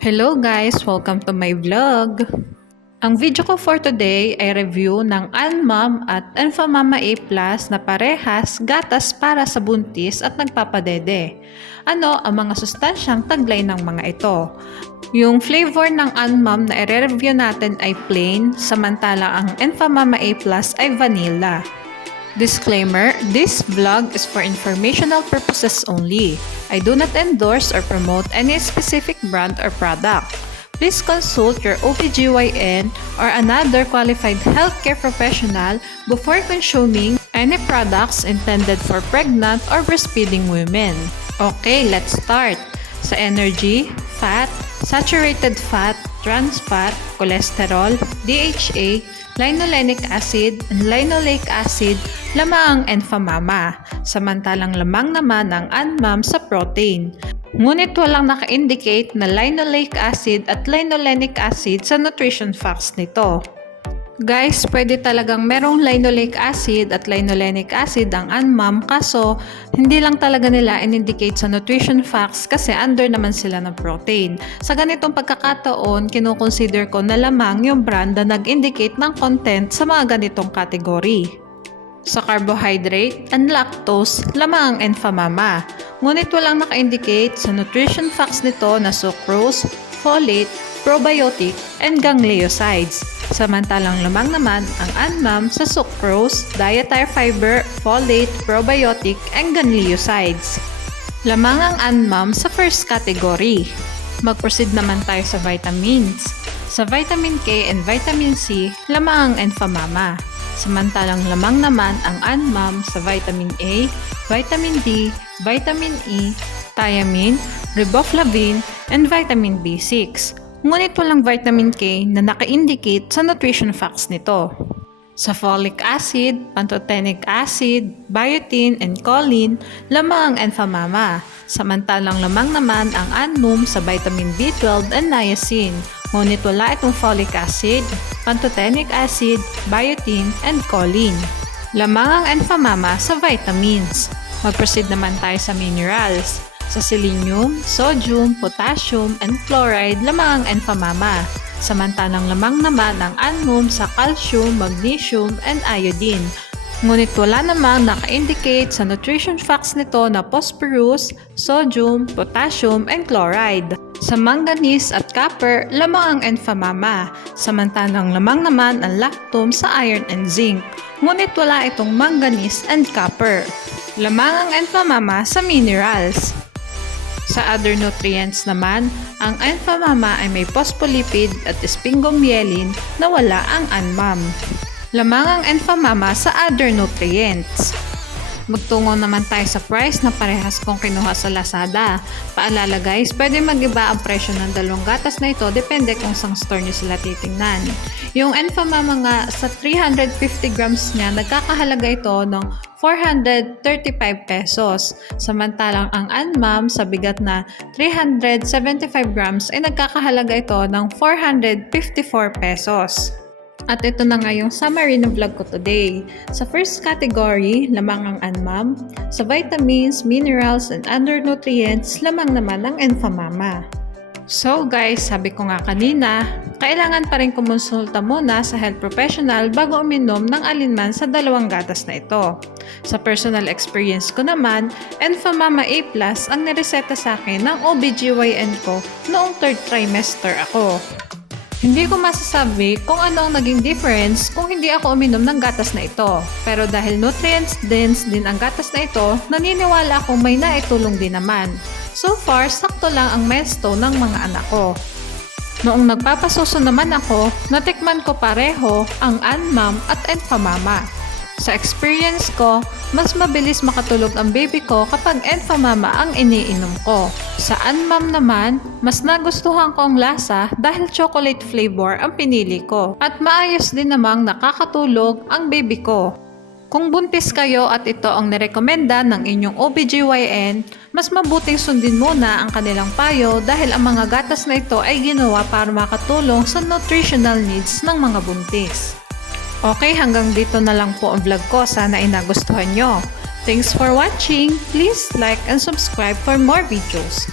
Hello guys! Welcome to my vlog! Ang video ko for today ay review ng Anmam at Enfamama A+ na parehas gatas para sa buntis at nagpapadede. Ano ang mga sustansyang taglay ng mga ito? Yung flavor ng Anmam na i-review natin ay plain, samantala ang Enfamama A+ ay vanilla. Disclaimer, this vlog is for informational purposes only. I do not endorse or promote any specific brand or product. Please consult your OBGYN or another qualified healthcare professional before consuming any products intended for pregnant or breastfeeding women. Okay, let's start. Sa energy, fat, saturated fat, trans fat, cholesterol, DHA, linolenic acid, and linoleic acid, lamang ang Enfamama. Samantalang lamang naman ang Anmam sa protein. Ngunit walang naka-indicate na linoleic acid at linolenic acid sa nutrition facts nito. Guys, pwede talagang merong linoleic acid at linolenic acid ang Anmam, kaso hindi lang talaga nila in-indicate sa nutrition facts kasi under naman sila ng protein. Sa ganitong pagkakataon, kinukonsider ko na lamang yung brand na nag-indicate ng content sa mga ganitong category. Sa carbohydrate and lactose, lamang ang Enfamama. Ngunit walang naka-indicate sa nutrition facts nito na sucrose, folate, probiotic, and gangliosides. Samantalang lamang naman ang Anmam sa sucrose, dietary fiber, folate, probiotic, and gangliosides. Lamang ang Anmam sa first category. Mag-proceed naman tayo sa vitamins. Sa vitamin K and vitamin C, lamang ang Enfamama. Samantalang lamang naman ang Anmam sa vitamin A, vitamin D, vitamin E, thiamine, riboflavin, and vitamin B6. Ngunit walang vitamin K na naka-indicate sa nutrition facts nito. Sa folic acid, pantothenic acid, biotin, and choline, lamang ang Enfamama. Samantalang lamang naman ang Anmum sa vitamin B12 and niacin. Ngunit wala itong folic acid, pantothenic acid, biotin, and choline. Lamang ang Enfamama sa vitamins. Mag-proceed naman tayo sa minerals. Sa selenium, sodium, potassium, and chloride, lamang ang Enfamama. Samantalang lamang naman ang Anmum sa calcium, magnesium, and iodine. Ngunit wala namang naka-indicate sa nutrition facts nito na phosphorus, sodium, potassium, and chloride. Sa manganese at copper, lamang ang Enfamama. Samantalang lamang naman ang lactum sa iron and zinc. Ngunit wala itong manganese and copper. Lamang ang Enfamama sa minerals. Sa other nutrients naman, ang Enfamama ay may phospholipid at sphingomyelin na wala ang Anmam. Lamang ang Enfamama sa other nutrients. Magtungo naman tayo sa price na parehas kong kinuha sa Lazada. Paalala guys, pwede mag-iba ang presyo ng dalawang gatas na ito depende kung sang store nyo sila titingnan. Yung Enfamama nga sa 350 grams niya, nagkakahalaga ito ng 435 pesos. Samantalang ang Anmam sa bigat na 375 grams ay nagkakahalaga ito ng 454 pesos. At ito na nga yung summary ng vlog ko today. Sa first category, lamang ang Anmam. Sa vitamins, minerals, and other nutrients, lamang naman ang Enfamama. So guys, sabi ko nga kanina, kailangan pa rin kumonsulta muna sa health professional bago uminom ng alinman sa dalawang gatas na ito. Sa personal experience ko naman, Enfamama A+ ang nireseta sa akin ng OBGYN ko noong 3rd trimester ako. Hindi ko masasabi kung ano ang naging difference kung hindi ako uminom ng gatas na ito. Pero dahil nutrients dense din ang gatas na ito, naniniwala akong may naitulong din naman. So far, sakto lang ang milestone ng mga anak ko. Noong nagpapasuso naman ako, natikman ko pareho ang Anmam at Enfamama. Sa experience ko, mas mabilis makatulog ang baby ko kapag Enfamama ang iniinom ko. Sa Anmam naman, mas nagustuhan ko ang lasa dahil chocolate flavor ang pinili ko. At maayos din namang nakakatulog ang baby ko. Kung buntis kayo at ito ang nirekomenda ng inyong OBGYN, mas mabuting sundin muna ang kanilang payo dahil ang mga gatas na ito ay ginawa para makatulong sa nutritional needs ng mga buntis. Okay, hanggang dito na lang po ang vlog ko. Sana ay nagustuhan nyo. Thanks for watching. Please like and subscribe for more videos.